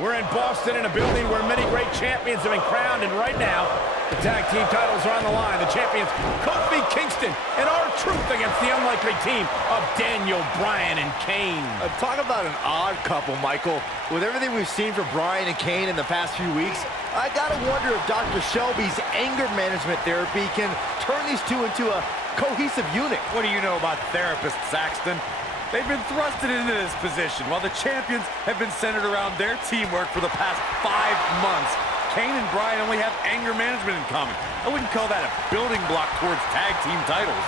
We're in Boston in a building where many great champions have been crowned, and right now, the tag team titles are on the line. The champions, Kofi Kingston and R-Truth against the unlikely team of Daniel Bryan and Kane. Talk about an odd couple, Michael. With everything we've seen from Bryan and Kane in the past few weeks, I gotta wonder if Dr. Shelby's anger management therapy can turn these two into a cohesive unit. What do you know about therapists, Saxton? They've been thrusted into this position while the champions have been centered around their teamwork for the past 5 months. Kane and Bryan only have anger management in common. I wouldn't call that a building block towards tag team titles.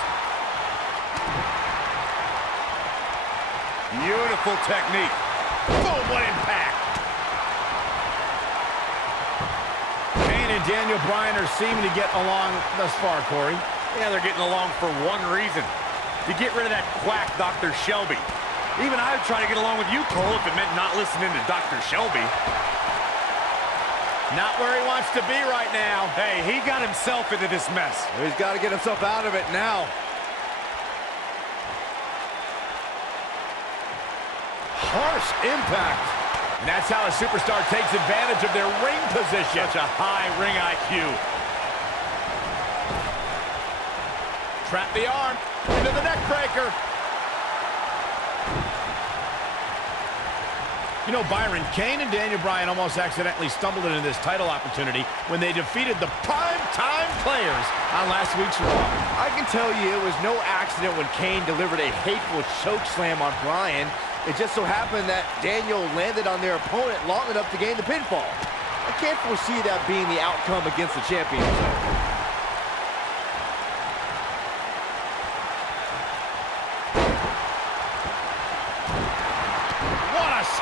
Beautiful technique. Boom, what impact! Kane and Daniel Bryan are seeming to get along thus far, Corey. Yeah, they're getting along for one reason. To get rid of that quack, Dr. Shelby. Even I would try to get along with you, Cole, if it meant not listening to Dr. Shelby. Not where he wants to be right now. Hey, he got himself into this mess. He's got to get himself out of it now. Harsh impact. And that's how a superstar takes advantage of their ring position. Such a high ring IQ. Trap the arm into the neck breaker. You know, Byron, Kane and Daniel Bryan almost accidentally stumbled into this title opportunity when they defeated the prime-time players on last week's Raw. I can tell you it was no accident when Kane delivered a hateful chokeslam on Bryan. It just so happened that Daniel landed on their opponent long enough to gain the pinfall. I can't foresee that being the outcome against the champions.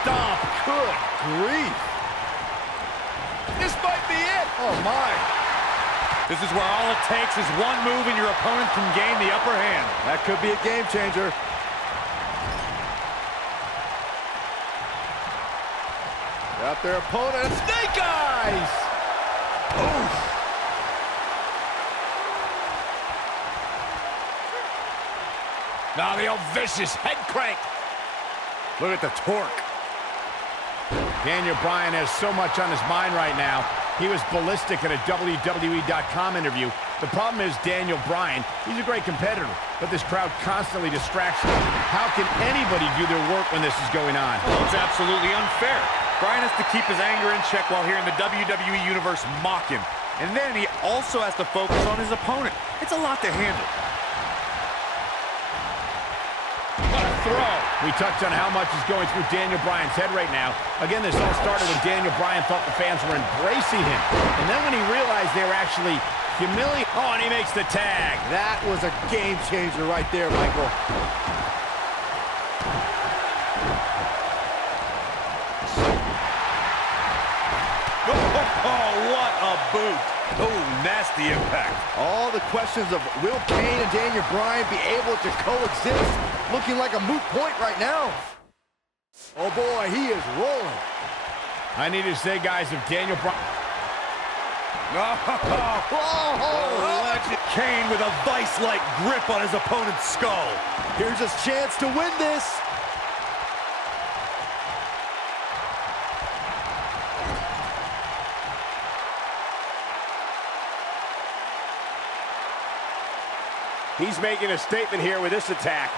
Stomp. Good grief. This might be it. Oh, my. This is where all it takes is one move and your opponent can gain the upper hand. That could be a game changer. Got their opponent. Snake eyes. Oof. Now the old vicious head crank. Look at the torque. Daniel Bryan has so much on his mind right now. He was ballistic in a WWE.com interview. The problem is Daniel Bryan, he's a great competitor, but this crowd constantly distracts him. How can anybody do their work when this is going on? Well, it's absolutely unfair. Bryan has to keep his anger in check while hearing the WWE Universe mock him. And then he also has to focus on his opponent. It's a lot to handle. What a throw. We touched on how much is going through Daniel Bryan's head right now. Again, this all started when Daniel Bryan thought the fans were embracing him. And then when he realized they were actually humiliating. Oh, and he makes the tag. That was a game changer right there, Michael. Oh, what a boot. Oh, nasty impact. All the questions of will Kane and Daniel Bryan be able to coexist looking like a moot point right now. Oh boy, he is rolling. I need to say, guys, if Daniel Bryan... Legend Kane with a vice-like grip on his opponent's skull. Here's his chance to win this. He's making a statement here with this attack.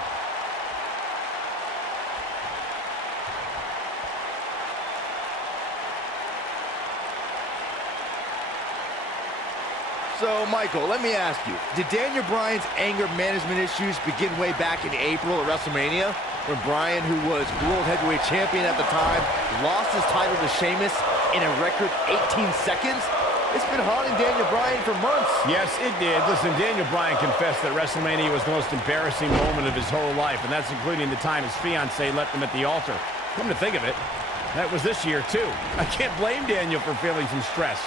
So, Michael, let me ask you, did Daniel Bryan's anger management issues begin way back in April at WrestleMania, when Bryan, who was World Heavyweight Champion at the time, lost his title to Sheamus in a record 18 seconds? It's been haunting Daniel Bryan for months. Yes, it did. Listen, Daniel Bryan confessed that WrestleMania was the most embarrassing moment of his whole life, and that's including the time his fiancée left him at the altar. Come to think of it, that was this year, too. I can't blame Daniel for feeling some stress.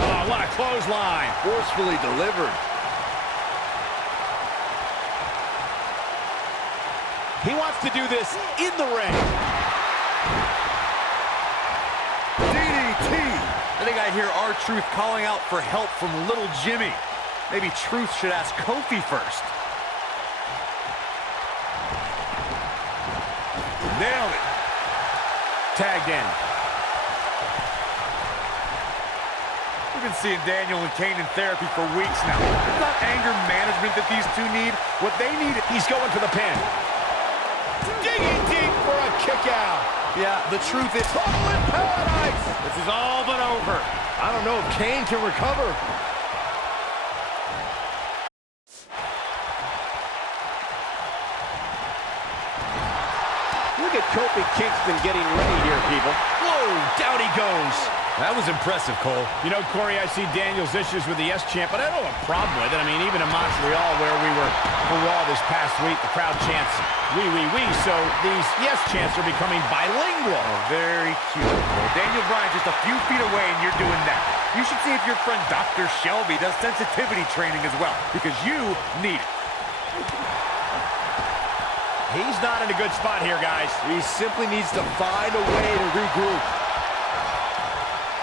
Oh, what a clothesline. Forcefully delivered. He wants to do this in the ring. I think I hear R-Truth calling out for help from little Jimmy. Maybe Truth should ask Kofi first. Nailed it. tagged in. We've been seeing Daniel and Kane in therapy for weeks now. It's not anger management that these two need. What they need, He's going for the pin. Digging deep for a kick out. yeah, the truth is, Trouble in paradise. this is all but over. I don't know if Kane can recover. Look at Kofi Kingston getting ready here, people. Whoa, down he goes. That was impressive, Cole. You know, Corey, I see Daniel's issues with the yes-chant, but I don't have a problem with it. I mean, even in Montreal, where we were for Raw this past week, the crowd chants, "We, we, we," so these yes-chants are becoming bilingual. Oh, very cute. Well, Daniel Bryan just a few feet away, and you're doing that. You should see if your friend Dr. Shelby does sensitivity training as well, because you need it. He's not in a good spot here, guys. He simply needs to find a way to regroup.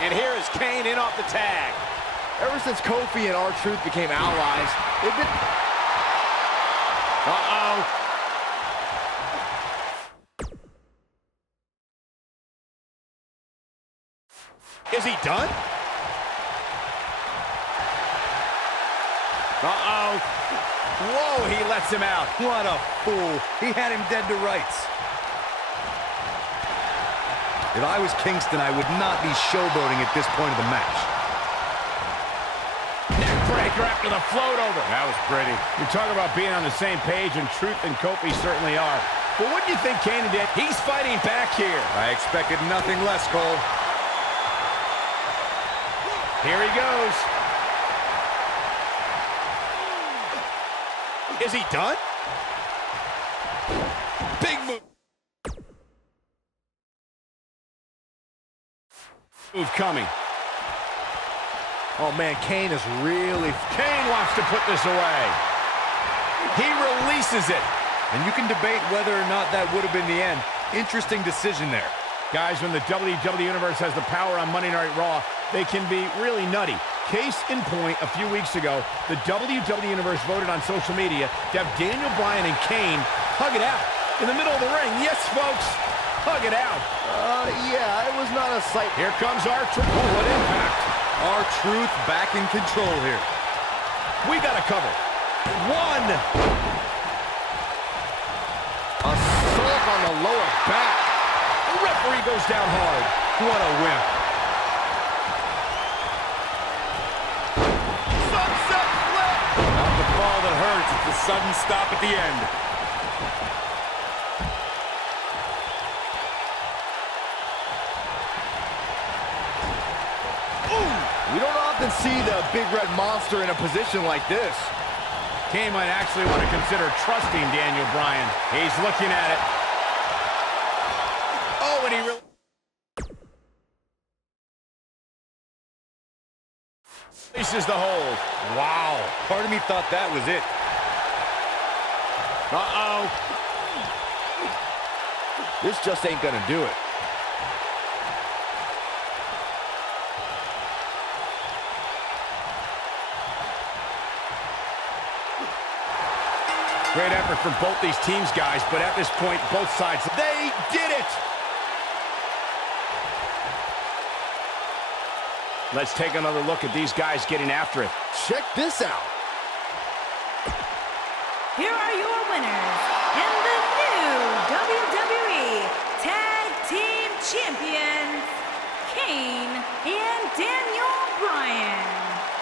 And here is Kane in off the tag. Ever since Kofi and R-Truth became allies, they've been... Uh-oh. Is he done? Uh-oh. Whoa, he lets him out. What a fool. He had him dead to rights. If I was Kingston, I would not be showboating at this point of the match. Neck breaker after the float over. That was pretty. You're talking about being on the same page, and Truth and Kofi certainly are. But what do you think Kane did? He's fighting back here. I expected nothing less, Cole. Here he goes. Is he done? Big move. Move coming. Oh, man, Kane is really... Kane wants to put this away. He releases it. And you can debate whether or not that would have been the end. Interesting decision there. Guys, when the WWE Universe has the power on Monday Night Raw, they can be really nutty. Case in point, a few weeks ago, the WWE Universe voted on social media to have Daniel Bryan and Kane hug it out in the middle of the ring. Yes, folks, hug it out. Yeah, it was not a sight. Here comes R-Truth. Oh, what impact. R-Truth back in control here. We got to cover. One. Assault on the lower back. The referee goes down hard. What a wimp. Sunset flip. Not the fall that hurts, it's the sudden stop at the end. We don't often see the big red monster in a position like this. Kane might actually want to consider trusting Daniel Bryan. He's looking at it. Oh, and he releases the hold. Wow. Part of me thought that was it. Uh-oh. This just ain't gonna do it. Great effort from both these teams, guys, but at this point, both sides, they did it! Let's take another look at these guys getting after it. Check this out. Here are your winners, and the new WWE Tag Team Champions, Kane and Daniel Bryan.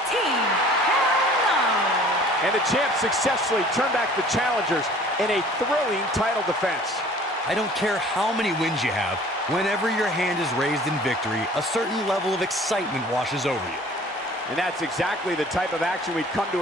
Team Hell No! And the champs successfully turned back the challengers in a thrilling title defense. I don't care how many wins you have, whenever your hand is raised in victory, a certain level of excitement washes over you. And that's exactly the type of action we've come to